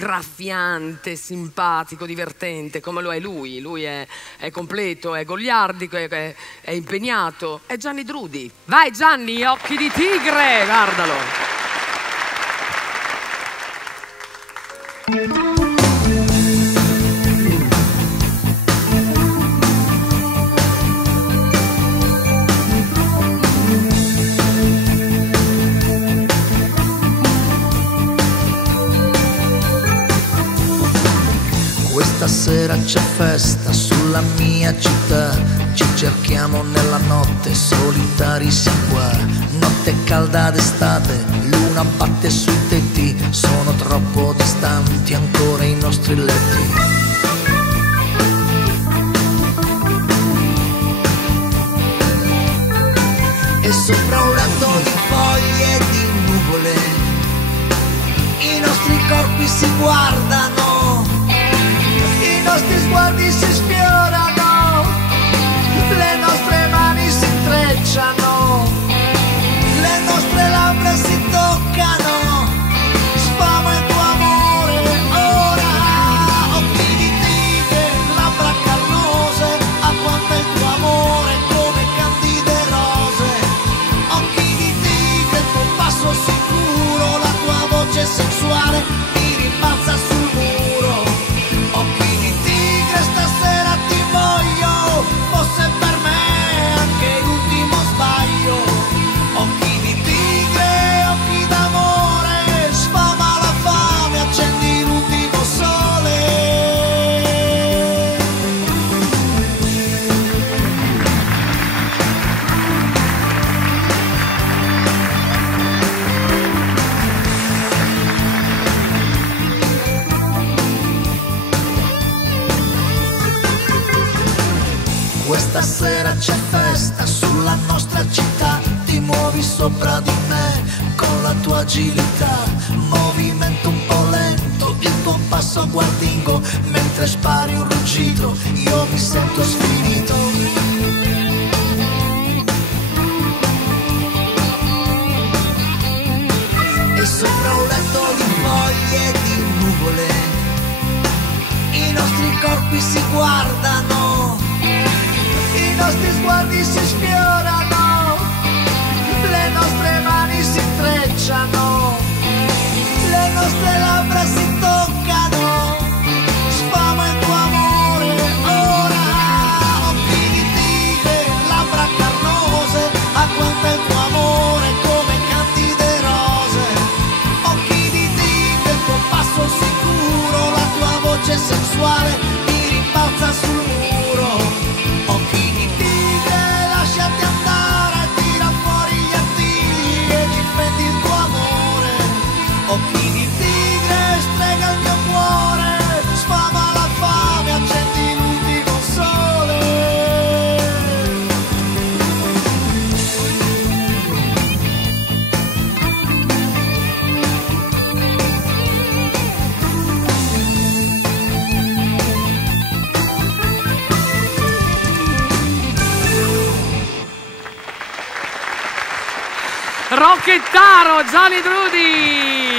graffiante, simpatico, divertente, come lo è lui. Lui è completo, è goliardico, è impegnato. È Gianni Drudi. Vai Gianni, occhi di tigre, guardalo. Questa sera c'è festa sulla mia città, ci cerchiamo nella notte, solitari si qua. Notte calda d'estate, luna batte sui tetti, sono troppo distanti ancora i nostri letti. E sopra un letto di foglie e di nuvole, i nostri corpi si guardano, i nostri sguardi si sfiorano, le nostre mani si intrecciano, le nostre labbra si toccano, sfama il tuo amore ora, occhi di tigre, labbra carnose, a quanto il tuo amore come candide rose, occhi di tigre, il tuo passo sicuro, la tua voce sensuale mi rimbalza sul muro, occhi di tigre, stasera ti voglio, fosse per me anche l'ultimo sbaglio, occhi di tigre, occhi d'amore, sfama la fame, accendi l'ultimo sole. Questa sera c'è festa sulla nostra città, ti muovi sopra di me con la tua agilità, movimento un po' lento, il tuo passo guardingo, mentre spari un ruggito, io mi sento sfinito. E sopra un letto di foglie e di nuvole, i nostri corpi si guardano, i nostri sguardi si sfiorano, le nostre mani si intrecciano, le nostre labbra si toccano, sfama il tuo amore ora, occhi di tigre, labbra carnose, a quanto il tuo amore come candide rose, occhi di tigre, il tuo passo sicuro, la tua voce sensuale mi rimbalza sul muro, occhi di tigre, lasciati andare, tira fuori gli artigli e difendi il tuo amore, occhi di tigre, strega il mio cuore, sfama la fame, accendi l'ultimo sole. Rocchettaro, Gianni Drudi.